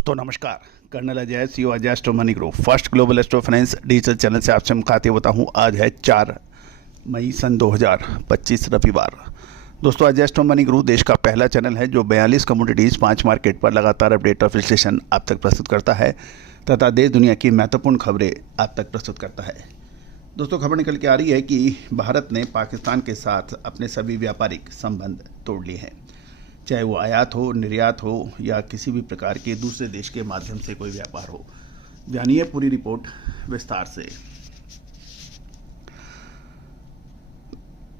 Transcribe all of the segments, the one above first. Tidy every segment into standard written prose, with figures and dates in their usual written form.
दोस्तों नमस्कार। Colonel Ajay, CEO Ajay astro money group first global astro finance digital channel से आपसे मुखातिब होता हूं। आज है 4 मई सन 2025 रविवार। दोस्तों अजय एस्ट्रो मनी ग्रुप देश का पहला चैनल है जो 42 कमोडिटीज़ 5 मार्केट पर लगातार अपडेट और विश्लेषण आप तक प्रस्तुत करता है तथा देश दुनिया की महत्वपूर्ण खबरें आप तक प्रस्तुत करता है। दोस्तों खबर निकल के आ रही है कि भारत ने पाकिस्तान के साथ अपने सभी व्यापारिक संबंध तोड़ लिए हैं, चाहे वो आयात हो, निर्यात हो या किसी भी प्रकार के दूसरे देश के माध्यम से कोई व्यापार हो। जानिए पूरी रिपोर्ट विस्तार से।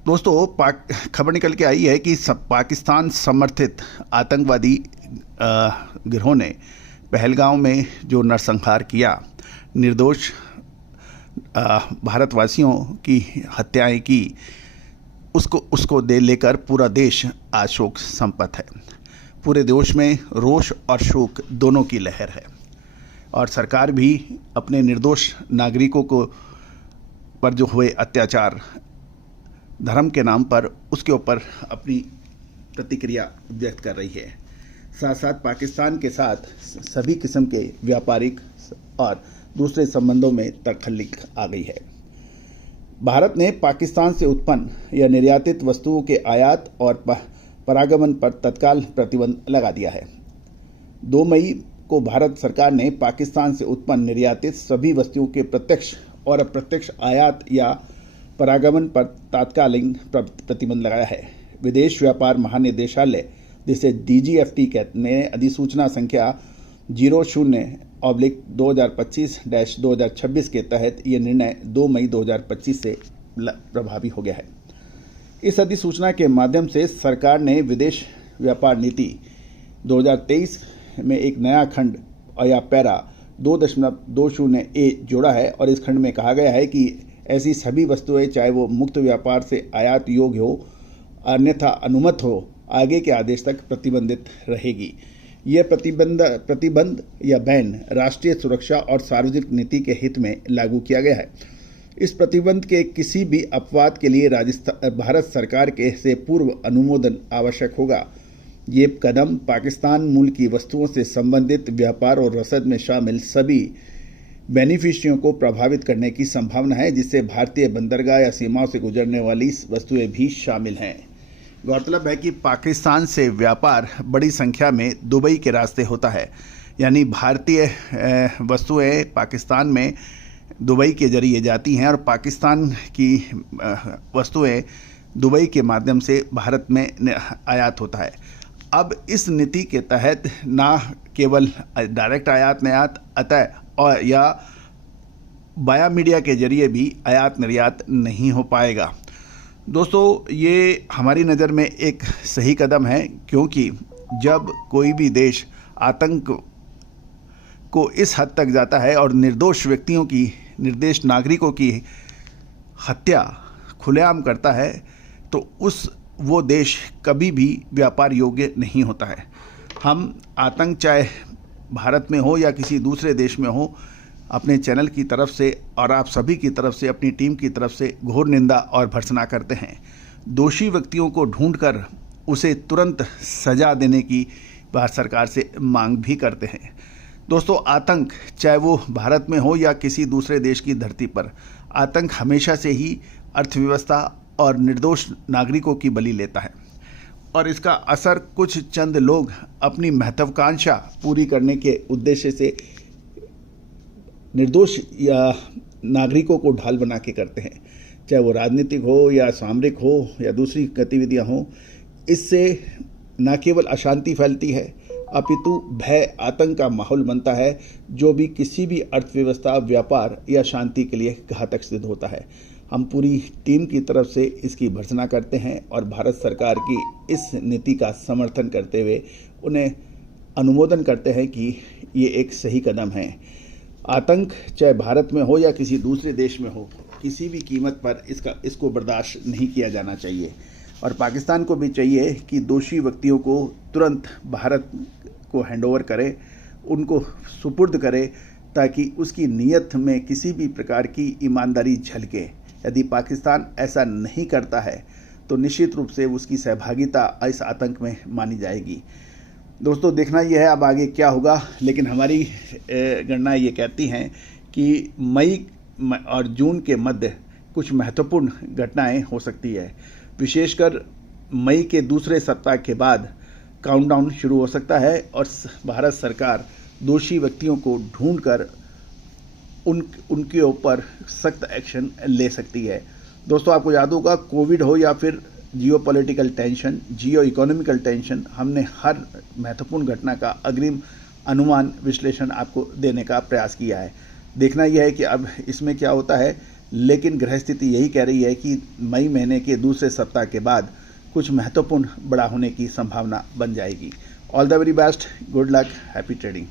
दोस्तों खबर निकल के आई है कि पाकिस्तान समर्थित आतंकवादी गिरोह ने पहलगांव में जो नरसंहार किया, निर्दोष भारतवासियों की हत्याएं की, उसको दे लेकर पूरा देश आज शोक संपन्न है। पूरे देश में रोष और शोक दोनों की लहर है और सरकार भी अपने निर्दोष नागरिकों को पर जो हुए अत्याचार धर्म के नाम पर उसके ऊपर अपनी प्रतिक्रिया व्यक्त कर रही है। साथ साथ पाकिस्तान के साथ सभी किस्म के व्यापारिक और दूसरे संबंधों में तखल्ली आ गई है। भारत ने पाकिस्तान से उत्पन्न या निर्यातित वस्तुओं के आयात और परागमन पर तत्काल प्रतिबंध लगा दिया है। 2 मई को भारत सरकार ने पाकिस्तान से उत्पन्न निर्यातित सभी वस्तुओं के प्रत्यक्ष और अप्रत्यक्ष आयात या परागमन पर तात्कालिक प्रतिबंध लगाया है। विदेश व्यापार महानिदेशालय, जिसे DGFT ने अधिसूचना संख्या 00/2025-2026 के तहत ये निर्णय 2 मई 2025 से प्रभावी हो गया है। इस अधिसूचना के माध्यम से सरकार ने विदेश व्यापार नीति 2023 में एक नया खंड या पैरा 2.20A जोड़ा है और इस खंड में कहा गया है कि ऐसी सभी वस्तुएं, चाहे वो मुक्त व्यापार से आयात योग्य हो अन्यथा अनुमत हो, आगे के आदेश तक प्रतिबंधित रहेगी। यह प्रतिबंध या बैन राष्ट्रीय सुरक्षा और सार्वजनिक नीति के हित में लागू किया गया है। इस प्रतिबंध के किसी भी अपवाद के लिए भारत सरकार के से पूर्व अनुमोदन आवश्यक होगा। ये कदम पाकिस्तान मूल की वस्तुओं से संबंधित व्यापार और रसद में शामिल सभी बेनिफिशियरियों को प्रभावित करने की संभावना है, जिससे भारतीय बंदरगाह या सीमाओं से गुजरने वाली वस्तुएं भी शामिल हैं। गौरतलब है कि पाकिस्तान से व्यापार बड़ी संख्या में दुबई के रास्ते होता है, यानी भारतीय वस्तुएं पाकिस्तान में दुबई के जरिए जाती हैं और पाकिस्तान की वस्तुएं दुबई के माध्यम से भारत में आयात होता है। अब इस नीति के तहत ना केवल डायरेक्ट आयात निर्यात और या बाया मीडिया के जरिए भी आयात निर्यात नहीं हो पाएगा। दोस्तों ये हमारी नज़र में एक सही कदम है, क्योंकि जब कोई भी देश आतंक को इस हद तक जाता है और निर्दोष व्यक्तियों की, निर्दोष नागरिकों की हत्या खुलेआम करता है, तो वो देश कभी भी व्यापार योग्य नहीं होता है। हम आतंक चाहे भारत में हो या किसी दूसरे देश में हो, अपने चैनल की तरफ से और आप सभी की तरफ से, अपनी टीम की तरफ से घोर निंदा और भर्त्सना करते हैं। दोषी व्यक्तियों को ढूंढकर उसे तुरंत सजा देने की भारत सरकार से मांग भी करते हैं। दोस्तों आतंक चाहे वो भारत में हो या किसी दूसरे देश की धरती पर, आतंक हमेशा से ही अर्थव्यवस्था और निर्दोष नागरिकों की बलि लेता है और इसका असर कुछ चंद लोग अपनी महत्वाकांक्षा पूरी करने के उद्देश्य से निर्दोष या नागरिकों को ढाल बना के करते हैं, चाहे वो राजनीतिक हो या सामरिक हो या दूसरी गतिविधियां हो। इससे न केवल अशांति फैलती है, अपितु भय, आतंक का माहौल बनता है, जो भी किसी भी अर्थव्यवस्था, व्यापार या शांति के लिए घातक सिद्ध होता है। हम पूरी टीम की तरफ से इसकी भर्त्सना करते हैं और भारत सरकार की इस नीति का समर्थन करते हुए उन्हें अनुमोदन करते हैं कि ये एक सही कदम है। आतंक चाहे भारत में हो या किसी दूसरे देश में हो, किसी भी कीमत पर इसको बर्दाश्त नहीं किया जाना चाहिए और पाकिस्तान को भी चाहिए कि दोषी व्यक्तियों को तुरंत भारत को हैंडओवर करे, उनको सुपुर्द करे, ताकि उसकी नीयत में किसी भी प्रकार की ईमानदारी झलके। यदि पाकिस्तान ऐसा नहीं करता है तो निश्चित रूप से उसकी सहभागिता इस आतंक में मानी जाएगी। दोस्तों देखना ये है अब आगे क्या होगा, लेकिन हमारी गणना ये कहती हैं कि मई और जून के मध्य कुछ महत्वपूर्ण घटनाएं हो सकती है। विशेषकर मई के दूसरे सप्ताह के बाद काउंटडाउन शुरू हो सकता है और भारत सरकार दोषी व्यक्तियों को ढूंढकर उनके ऊपर सख्त एक्शन ले सकती है। दोस्तों आपको याद होगा, कोविड हो या फिर जियो पॉलिटिकल टेंशन, जियो इकोनॉमिकल टेंशन, हमने हर महत्वपूर्ण घटना का अग्रिम अनुमान विश्लेषण आपको देने का प्रयास किया है। देखना यह है कि अब इसमें क्या होता है, लेकिन ग्रह स्थिति यही कह रही है कि मई महीने के दूसरे सप्ताह के बाद कुछ महत्वपूर्ण बड़ा होने की संभावना बन जाएगी। All the very best, good luck, happy trading.